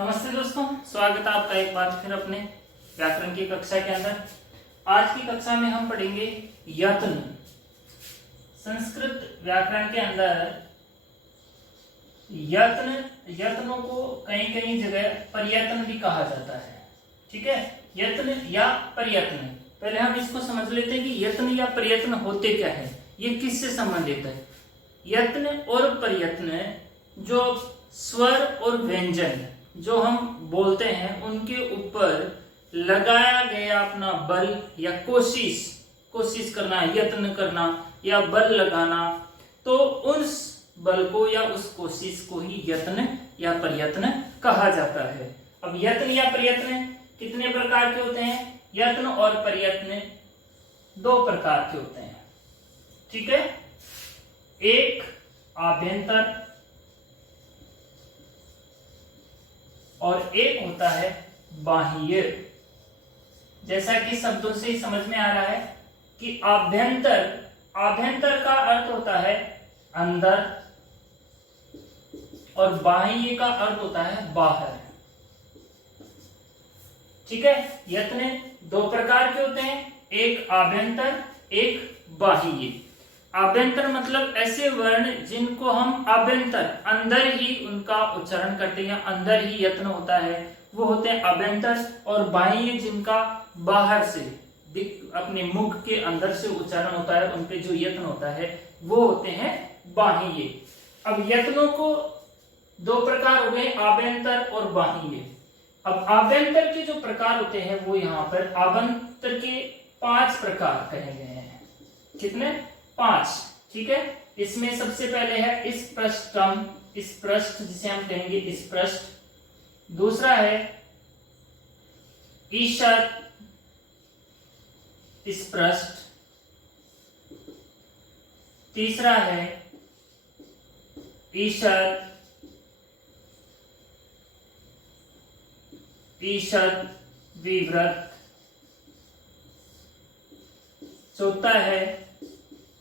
नमस्ते दोस्तों, स्वागत है आपका एक बार फिर अपने व्याकरण की कक्षा के अंदर। आज की कक्षा में हम पढ़ेंगे यत्न। संस्कृत व्याकरण के अंदर यत्नों को कई कई जगह प्रयत्न भी कहा जाता है। ठीक है, यत्न या प्रयत्न। पहले हम इसको समझ लेते हैं कि यत्न या प्रयत्न होते क्या है, ये किससे संबंधित है। यत्न और प्रयत्न जो स्वर और व्यंजन जो हम बोलते हैं उनके ऊपर लगाया गया अपना बल या कोशिश करना, यत्न करना या बल लगाना, तो उस बल को या उस कोशिश को ही यत्न या प्रयत्न कहा जाता है। अब यत्न या प्रयत्न कितने प्रकार के होते हैं? यत्न और प्रयत्न दो प्रकार के होते हैं। ठीक है, एक आभ्यंतर और एक होता है बाह्य। जैसा कि शब्दों से ही समझ में आ रहा है कि आभ्यंतर का अर्थ होता है अंदर और बाह्य का अर्थ होता है बाहर। ठीक है, यत्न दो प्रकार के होते हैं, एक आभ्यंतर एक बाह्य। आभ्यंतर मतलब ऐसे वर्ण जिनको हम आभ्यंतर अंदर ही उनका उच्चारण करते हैं, अंदर ही यत्न होता है, वो होते हैं आभ्यंतर। और बाह्य जिनका बाहर से अपने मुख के अंदर से उच्चारण होता है, उनपे जो यत्न होता है वो होते हैं बाह्य। अब यत्नों को दो प्रकार हो गए, आभ्यंतर और बाह्य। अब आभ्यंतर के जो प्रकार होते हैं वो यहाँ पर आभ्यंतर के 5 प्रकार कहे गए हैं। कितने? 5। ठीक है, इसमें सबसे पहले है स्पृष्टम, स्पृष्ट जिसे हम कहेंगे स्पृष्ट। दूसरा है ईषत्, स्पृष्ट। तीसरा है ईषत्, ईषत् विवृत। चौथा है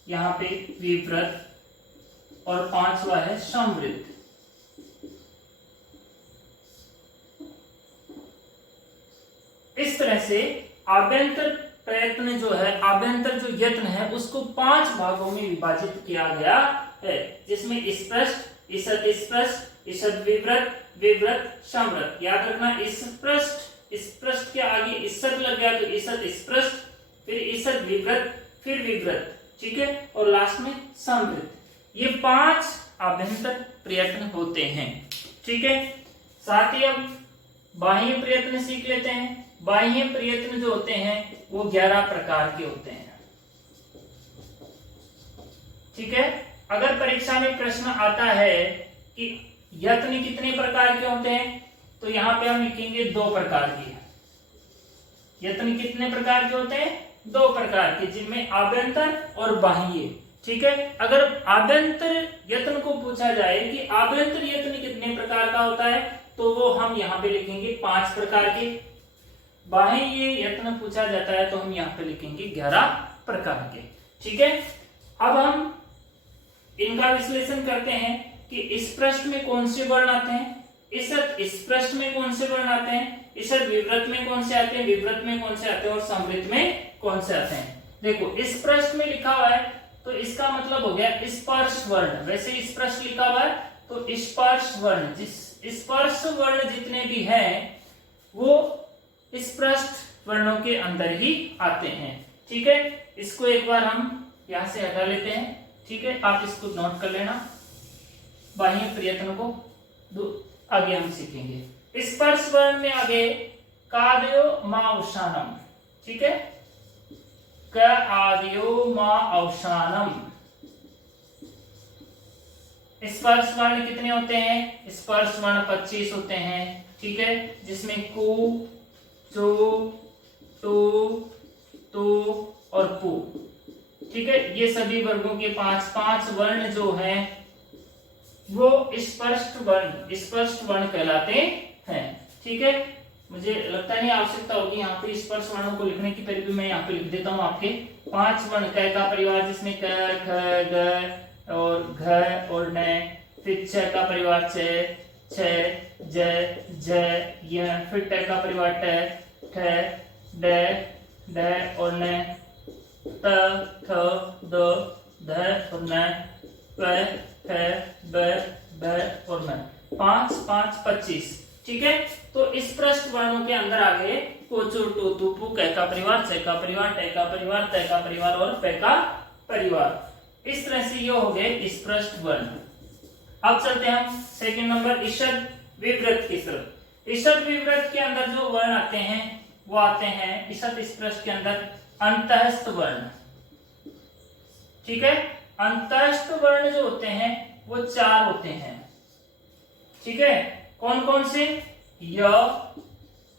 यहाँ पे विवृत और 5वां है संवृत। इस तरह से आभ्यंतर प्रयत्न जो है, आभ्यंतर जो यत्न है उसको 5 भागों में विभाजित किया गया है, जिसमें स्पष्ट, ईषत् स्पष्ट, ईषत् विवृत, विवृत संवृत। याद रखना, स्पष्ट के आगे ईषत् लग गया तो ईषत् स्पष्ट, फिर ईषत् विवृत, फिर विवृत। ठीक है, और लास्ट में संवृत। ये 5 आभ्यंतर प्रयत्न होते हैं। ठीक है, साथ ही अब बाह्य प्रयत्न सीख लेते हैं। बाह्य प्रयत्न जो होते हैं वो 11 प्रकार के होते हैं। ठीक है, अगर परीक्षा में प्रश्न आता है कि यत्न कितने प्रकार के होते हैं, तो यहाँ पे हम लिखेंगे 2 प्रकार के। यत्न कितने प्रकार के होते हैं? 2 प्रकार के, जिनमें आभ्यंतर और बाह्य। ठीक है, अगर आभ्यंतर यत्न को पूछा जाए कि आभ्यंतर यत्न कितने प्रकार का होता है, तो वो हम यहाँ पे लिखेंगे 5 प्रकार के। बाह्य यत्न पूछा जाता है तो हम यहाँ पे लिखेंगे 11 प्रकार के। ठीक है, अब हम इनका विश्लेषण करते हैं कि स्पष्ट में कौन से वर्ण आते हैं, ईषत् स्पष्ट में कौन से वर्ण आते हैं, ईषत् विवृत में कौन से आते हैं, विवृत में कौन से आते हैं और संवृत में कौन से आते हैं। देखो, स्पष्ट में लिखा हुआ है तो इसका मतलब हो गया स्पर्श वर्ण। वैसे स्पष्ट लिखा हुआ है तो स्पर्श वर्ण, स्पर्श वर्ण जितने भी हैं वो स्पष्ट वर्णों के अंदर ही आते हैं। ठीक है, इसको एक बार हम यहां से हटा लेते हैं। ठीक है, आप इसको नोट कर लेना। बाह्य प्रयत्न को आगे हम सीखेंगे। स्पर्श वर्ण में आगे कादयो मा अवसानम। ठीक है, क आदयो मा अवसानम। स्पर्श वर्ण कितने होते हैं? स्पर्श वर्ण 25 होते हैं। ठीक है, जिसमें कु, चो, टो, तो और पु। ठीक है, ये सभी वर्गों के 5 वर्ण जो हैं वो स्पष्ट वर्ण कहलाते हैं। ठीक है, मुझे लगता नहीं आवश्यकता होगी यहाँ पे स्पर्श वर्णों को लिखने की, फिर भी मैं यहाँ पे लिख देता हूँ आपके 5 वर्ण। क का परिवार जिसमें क, ख, ग और घ और न, फिर छ का परिवार छ, छ, ज, झ, य, फिर ट का परिवार ट, ठ, ड, ढ और न, त, थ, द, ध और न, प, फ, ब, भ और न। 5 5 25। ठीक है, तो इस पृष्ठ वर्णों के अंदर आ गए कोचो, टोतु, पु, क का परिवार, च का परिवार, ट का परिवार, त का परिवार और प का परिवार। इस तरह से ये हो गए इस पृष्ठ वर्ण। अब चलते हैं हम सेकंड नंबर ईषद विवृत की तरफ। ईषद विवृत के अंदर जो वर्ण आते हैं वो आते हैं ईषद इस पृष्ठ के अंदर अंतःस्थ वर्ण। ठीक है, अंतःस्थ वर्ण जो होते हैं वो 4 होते हैं। ठीक है, कौन कौन से? य,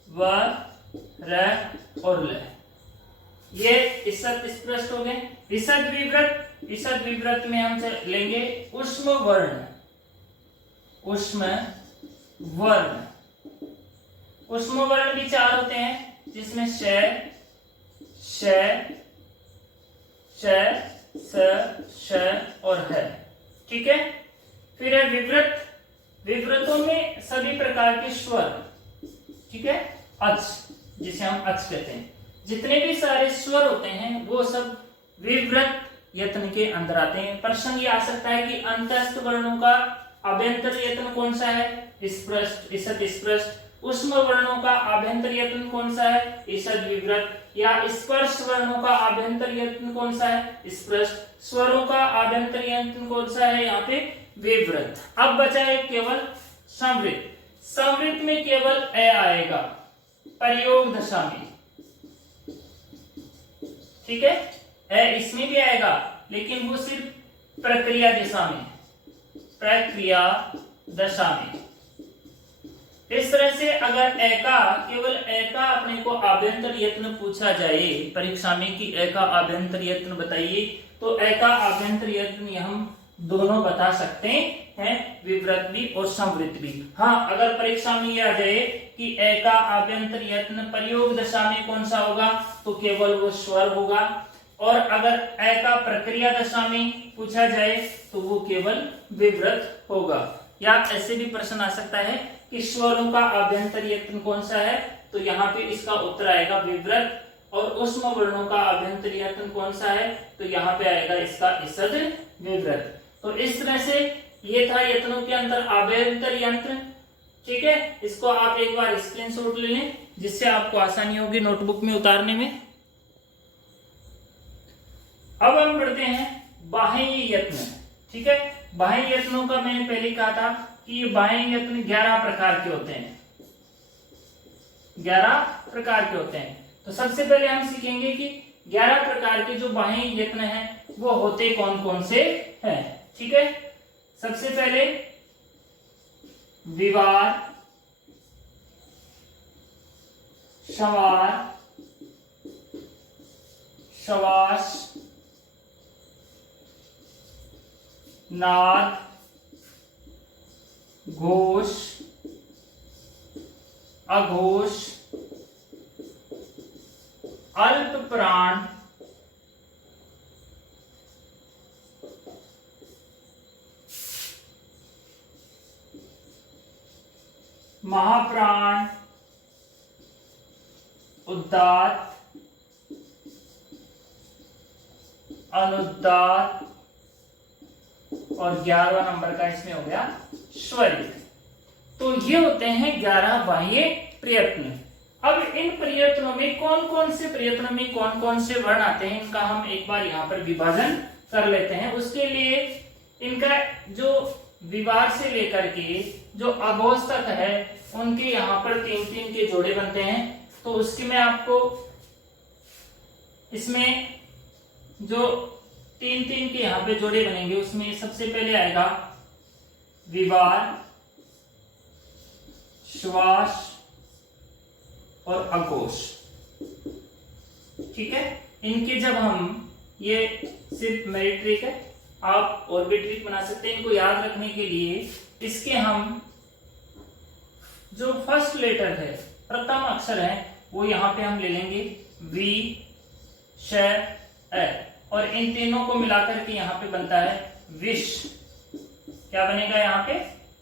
व, र और ल। ये ईषद इस पृष्ठ हो गए। ईषद विवृत, ईषद विवृत में हम लेंगे ऊष्म वर्ण। ऊष्म वर्ण, ऊष्म वर्ण भी 4 होते हैं, जिसमें श, श, श, स, श और ह। ठीक है, फिर है विवृत। विवृतों में सभी प्रकार के स्वर। ठीक है, अच, जिसे हम अच कहते हैं, जितने भी सारे स्वर होते हैं वो सब विवृत यत्न के अंदर आते हैं। प्रश्न ये आ सकता है कि अंतःस्थ वर्णों का अभ्यंतर यत्न कौन सा है? इस पृष्ठ, ईषद इस पृष्ठ। ऊष्म वर्णों का अभ्यंतर यत्न कौन सा है? ईषद विवृत। या स्पर्श वर्णों का अभ्यंतर यत्न कौन सा है? इस पृष्ठ। स्वरों का अभ्यंतर यत्न कौन सा है? यहाँ पे विवृत। अब बचा है केवल संवृत। संवृत में केवल ए आएगा प्रयोग दशा में। ठीक है, ए इसमें भी आएगा लेकिन वो सिर्फ प्रक्रिया दिशा में, प्रक्रिया दशा में। इस तरह से अगर ए का, केवल ए का अपने को आभ्यंतर यत्न पूछा जाए परीक्षा में कि ए का आभ्यंतर यत्न बताइए, तो ए का आभ्यंतर यत्न हम दोनों बता सकते हैं, विवृत भी और संवृत भी। हाँ, अगर परीक्षा में यह आ जाए कि ए का आभ्यंतर यत्न प्रयोग दशा में कौन सा होगा, तो केवल वो स्वर होगा। और अगर ए का प्रक्रिया दशा में पूछा जाए तो वो केवल विवृत होगा। या ऐसे भी प्रश्न आ सकता है कि स्वरों का आभ्यंतर यत्न कौन सा है, तो यहाँ पे इसका उत्तर आएगा विवृत। और ऊष्म वर्णों का आभ्यंतर यत्न कौन सा है, तो यहाँ पे आएगा इसका ईषद विवृत। तो इस तरह से ये था यत्नों के अंदर आभ्यंतर यंत्र। ठीक है, इसको आप एक बार स्क्रीनशॉट ले लें जिससे आपको आसानी होगी नोटबुक में उतारने में। अब हम बढ़ते हैं बाह्य यत्न। ठीक है, बाह्य यत्नों का मैंने पहले कहा था कि ये बाह्य यत्न 11 प्रकार के होते हैं। 11 प्रकार के होते हैं। तो सबसे पहले हम सीखेंगे कि 11 प्रकार के जो बाह्य यत्न हैं वो होते कौन कौन से हैं। ठीक है, सबसे पहले विवार, संवार, श्वास, नाद, घोष, अघोष, अल्प प्राण, महाप्राण, उदात्त, अनुदात्त और 11वां नंबर का इसमें हो गया स्वरित। तो ये होते हैं 11 बाह्य प्रयत्न। अब इन प्रयत्नों में कौन कौन से प्रयत्नों में कौन कौन से वर्ण आते हैं, इनका हम एक बार यहाँ पर विभाजन कर लेते हैं। उसके लिए इनका जो विवार से लेकर के जो अघोष तक है उनके यहाँ पर 3-3 के जोड़े बनते हैं। तो उसकी मैं आपको इसमें जो 3-3 के यहाँ पे जोड़े बनेंगे उसमें सबसे पहले आएगा विवार, श्वास और अघोष। ठीक है, इनके जब हम, ये सिर्फ मेरी ट्रिक है, आप और भी ट्रिक बना सकते हैं इनको याद रखने के लिए। इसके हम जो फर्स्ट लेटर है, प्रथम अक्षर है, वो यहाँ पे हम ले लेंगे वी, श, ए, और इन तीनों को मिलाकर के यहाँ पे बनता है विष। क्या बनेगा यहाँ पे?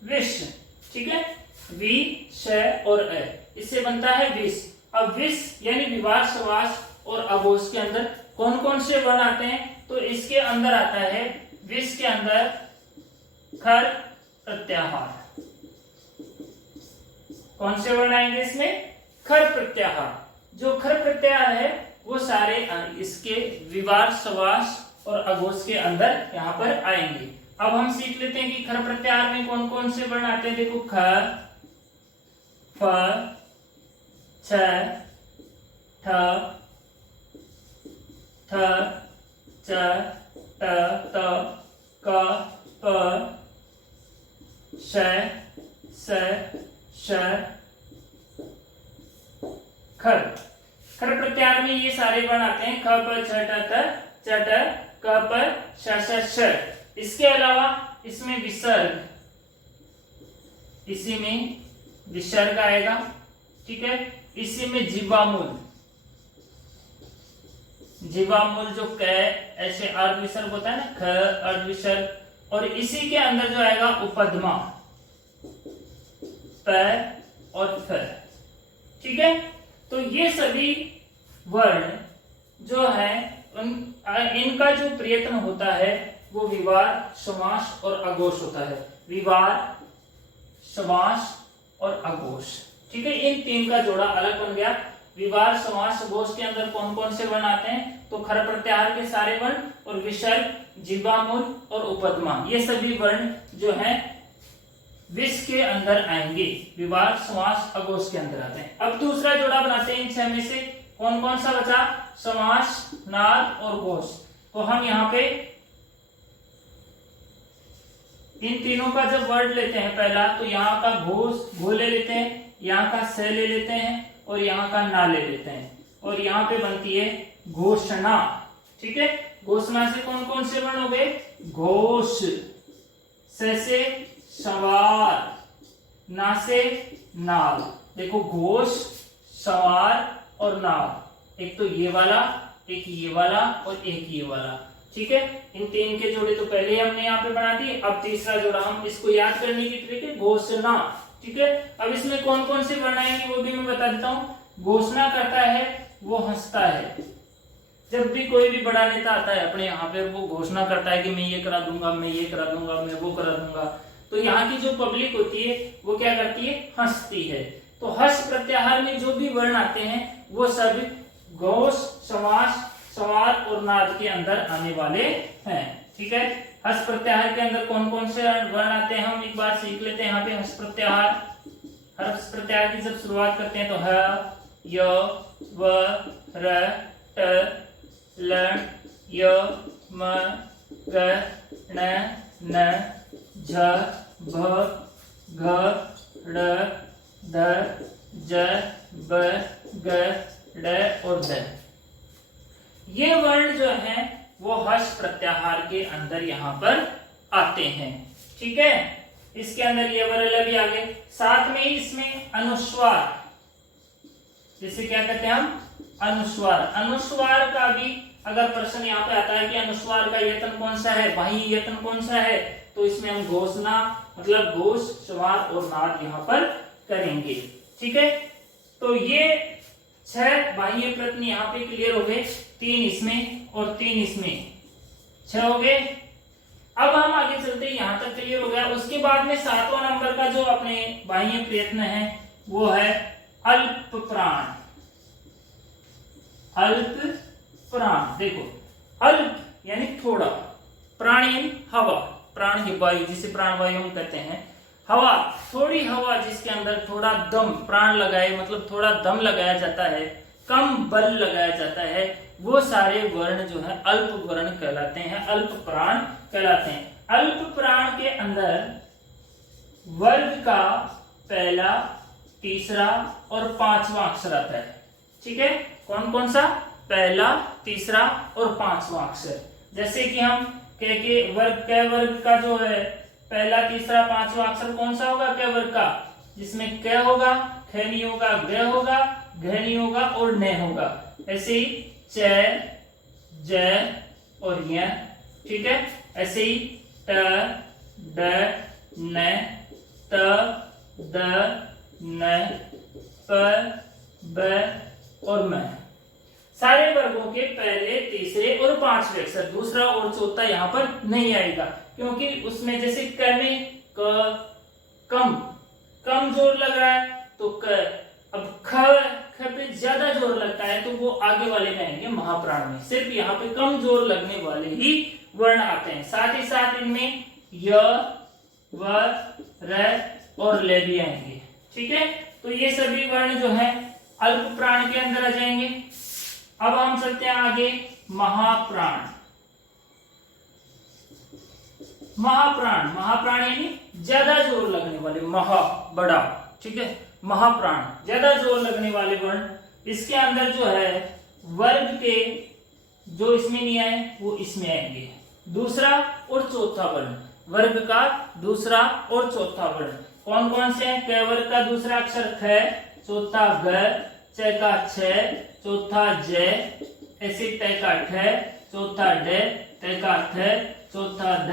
विष। ठीक है, वी, श और अ, इससे बनता है विष। अब विष यानी विवार समास और अघोष के अंदर कौन कौन से वर्ण आते हैं? तो इसके अंदर आता है, विष के अंदर खर प्रत्याहार। कौन से वर्ण आएंगे इसमें? खर प्रत्याहार। जो खर प्रत्याहार है वो सारे इसके विवार समास और अघोष के अंदर यहाँ पर आएंगे। अब हम सीख लेते हैं कि खर प्रत्याहार में कौन कौन से वर्ण आते हैं। देखो, ख, फ, छ, ठ, थ, च, ट, त, क, प, श, स, श, खर। खर प्रत्याहार में ये सारे वर्ण आते हैं, ख, प, छ, ट, त, च, ट, क, प, श, श, श। इसके अलावा इसमें विसर्ग, इसी में विसर्ग आएगा, ठीक है। इसी में जीवामूल, जीवामूल जो क ऐसे अर्ध विसर्ग होता है ना, ख अर्ध विसर्ग, और इसी के अंदर जो आएगा उपधमा, प और फ, ठीक है। तो ये सभी वर्ण जो है इनका जो प्रयत्न होता है वो विवार, समास और अघोष होता है। विवार, समास और अघोष, ठीक है। इन तीन का जोड़ा अलग बन गया। विवार, समास, अघोष के अंदर कौन कौन से वर्ण आते हैं? तो खर प्रत्याहार के सारे वर्ण और विसर्ग, जीवामूल और उपधमा, ये सभी वर्ण जो हैं विष के अंदर आएंगे। विवार, समास, अघोष के अंदर आते हैं। अब दूसरा जोड़ा बनाते हैं इन छह में से। कौन कौन सा बचा? समास, नाद और घोष। तो हम यहाँ पे इन तीनों का जब वर्ड लेते हैं पहला, तो यहाँ का घोष घो ले लेते हैं, यहाँ का स ले लेते हैं और यहाँ का ना ले लेते हैं, और यहाँ पे बनती है घोषणा, ठीक है। घोषणा से कौन कौन से वर्ण हो गए? घोष, स से सवार, ना से नाल। देखो, घोष, सवार और नाल, एक तो ये वाला, एक ये वाला और एक ये वाला, ठीक है। इन तीन के जोड़े तो पहले हमने यहाँ पे बना दिए। अब तीसरा जोड़ा हम इसको याद करने की ट्रिक है, घोषणा, ठीक है। अब इसमें कौन कौन से वर्ण आएंगे वो भी मैं बता देता हूँ। घोषणा करता है वो हंसता है। जब भी कोई भी बड़ा नेता आता है अपने यहाँ पे, वो घोषणा करता है कि मैं ये करा दूंगा, मैं ये करा दूंगा, मैं वो करा दूंगा, तो यहाँ की जो पब्लिक होती है वो क्या करती है? हंसती है। तो हर्ष प्रत्याहार में जो भी वर्ण आते हैं वो सब घोष, समास, सवार और नाद के अंदर आने वाले हैं, ठीक है। हर्ष प्रत्याहार के अंदर कौन कौन से वर्ण आते हैं हम एक बार सीख लेते हैं। यहाँ पे हर्ष प्रत्याहार, हर्ष प्रत्याहार की जब शुरुआत करते हैं तो ह, य, व, र, ट, ल, य, म, ग, न, न, झ, भ, घ, ड़, ध, ज, ब, ग, ड और द। ये वर्ण जो हैं वो हर्ष प्रत्याहार के अंदर यहाँ पर आते हैं, ठीक है। इसके अंदर ये वर्ण भी आ गए। साथ में ही इसमें अनुस्वार, जिसे क्या कहते हैं हम? अनुस्वार। अनुस्वार का भी अगर प्रश्न यहाँ पे आता है कि अनुस्वार का यत्न कौन सा है, बाह्य यत्न कौन सा है, तो इसमें हम घोषणा मतलब घोष, सवार और नाद यहाँ पर करेंगे, ठीक है। तो ये 6 बाह्य प्रयत्न यहाँ पे क्लियर हो गए, 3 इसमें और 3 इसमें, 6 हो गए। अब हम आगे चलते हैं, यहाँ तक क्लियर हो गया। उसके बाद में 7वां नंबर का जो अपने बाह्य प्रयत्न है वो है अल्प प्राण। अल्प प्राण, देखो अल्प यानी थोड़ा, प्राण यानी हवा, प्राण की वायु जिसे प्राण वायु हम कहते हैं। हवा, थोड़ी हवा जिसके अंदर थोड़ा दम, प्राण लगाए मतलब थोड़ा दम लगाया जाता है, कम बल लगाया जाता है, वो सारे वर्ण जो है अल्प वर्ण कहलाते हैं, अल्प प्राण कहलाते हैं। अल्प प्राण के अंदर वर्ग का पहला, तीसरा और 5वां अक्षर आता है, ठीक है। कौन कौन सा? पहला, तीसरा और 5वां अक्षर। जैसे कि हम के वर्ग का जो है पहला, तीसरा, 5वां अक्षर कौन सा होगा? क वर्ग का, जिसमें क होगा, ख नहीं होगा, ग होगा, घ नहीं होगा और न होगा। ऐसे ही च, ज और य, ठीक है। ऐसे ही ट, ड, न, त, द, न, प, ब और म। सारे वर्गों के पहले, तीसरे और पांचवें अक्षर, दूसरा और चौथा यहाँ पर नहीं आएगा, क्योंकि उसमें जैसे क में कम कम जोर लग रहा है तो क। अब ख पे ज्यादा जोर लगता है तो वो आगे वाले में आएंगे महाप्राण में। सिर्फ यहाँ पे कम जोर लगने वाले ही वर्ण आते हैं। साथ ही साथ इनमें य, व, र और ले भी आएंगे। ठीक है, तो ये सभी वर्ण जो है अल्प प्राण के अंदर आ जाएंगे। अब हम चलते हैं आगे महाप्राण। महाप्राण, महाप्राण यानी ज्यादा जोर लगने वाले, महा बड़ा, ठीक है, महाप्राण ज्यादा जोर लगने वाले वर्ण। इसके अंदर जो है वर्ग के जो इसमें नहीं आए वो इसमें आएंगे। दूसरा और चौथा वर्ण, वर्ग का दूसरा और चौथा वर्ण कौन कौन से हैं? क वर्ग का दूसरा अक्षर ख, चौथा ग, च का छ, चौथा ज, ऐसे ट का ठ, चौथा ड, त का थ, चौथा ध,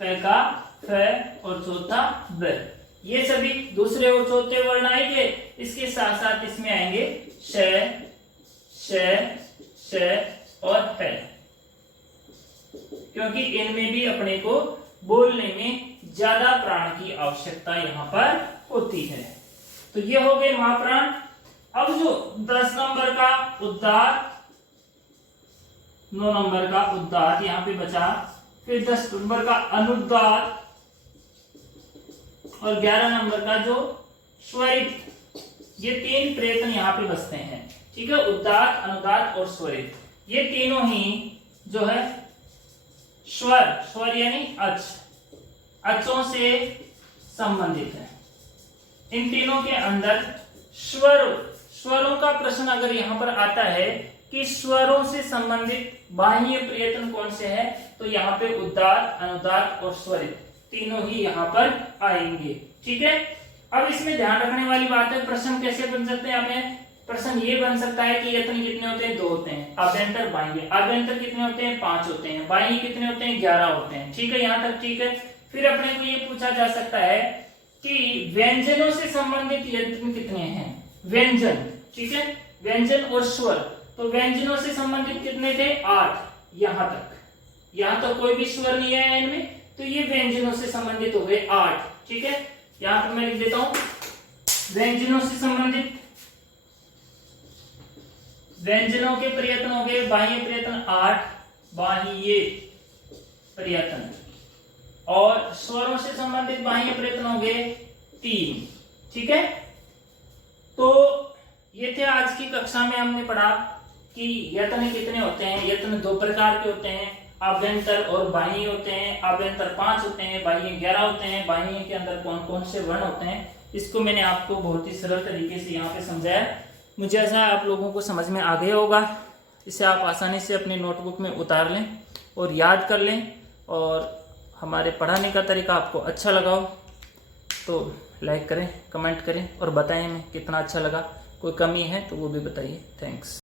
प का फ और चौथा ब। ये सभी दूसरे और चौथे वर्ण आएंगे। इसके साथ साथ इसमें आएंगे श, श, श और ह, क्योंकि इनमें भी अपने को बोलने में ज्यादा प्राण की आवश्यकता यहाँ पर होती है। तो ये हो गए महाप्राण। अब जो 10 नंबर का उद्गार, 9 नंबर का उद्गार यहाँ पे बचा, फिर 10 नंबर का अनुद्गार और 11 नंबर का जो स्वरित, ये तीन प्रयत्न यहाँ पे बसते हैं। ठीक है, उद्गार, अनुदात और स्वरित, ये तीनों ही जो है स्वर, स्वर यानी अक्षों से संबंधित है। इन तीनों के अंदर स्वरों का प्रश्न अगर यहाँ पर आता है कि स्वरों से संबंधित बाह्य प्रयत्न कौन से है, तो यहाँ पे उद्गार, अनुदात और स्वरित तीनों ही यहाँ पर आएंगे। ठीक है, अब इसमें ध्यान रखने वाली बात है, प्रश्न कैसे बन सकते हैं हमें? प्रश्न ये बन सकता है कि यत्न कितने होते हैं? 2 होते हैं। आभ्यंतर, बाह्य। आभ्यंतर कितने होते हैं? 5 होते हैं। बाह्य कितने होते हैं? 11 होते हैं। ठीक है, यहाँ तक ठीक है। फिर अपने को ये पूछा जा सकता है कि व्यंजनों से संबंधित यत्न कितने हैं? व्यंजन, ठीक है, व्यंजन और स्वर। तो व्यंजनों से संबंधित कितने थे? 8। यहाँ तक कोई भी स्वर नहीं है इनमें, तो ये व्यंजनों से संबंधित हो गए 8। ठीक है, यहाँ पर मैं लिख देता हूं व्यंजनों से संबंधित, व्यंजनों के प्रयत्न हो गए, बाह्य प्रयत्न 8, बाह्य प्रयत्न, और स्वरों से संबंधित बाह्य प्रयत्न हो गए 3। ठीक है, तो ये थे आज की कक्षा में हमने पढ़ा कि यत्न कितने होते हैं। यत्न 2 प्रकार के होते हैं, आभ्यंतर और बाह्य होते हैं। आभ्यंतर 5 होते हैं, बाह्य 11 होते हैं। बाह्य के अंदर कौन कौन से वर्ण होते हैं, इसको मैंने आपको बहुत ही सरल तरीके से यहाँ पे समझाया। मुझे ऐसा आप लोगों को समझ में आ गया होगा। इसे आप आसानी से अपनी नोटबुक में उतार लें और याद कर लें, और हमारे पढ़ाने का तरीका आपको अच्छा लगा हो तो लाइक करें, कमेंट करें और बताएं हमें कितना अच्छा लगा। कोई कमी है तो वो भी बताइए। थैंक्स।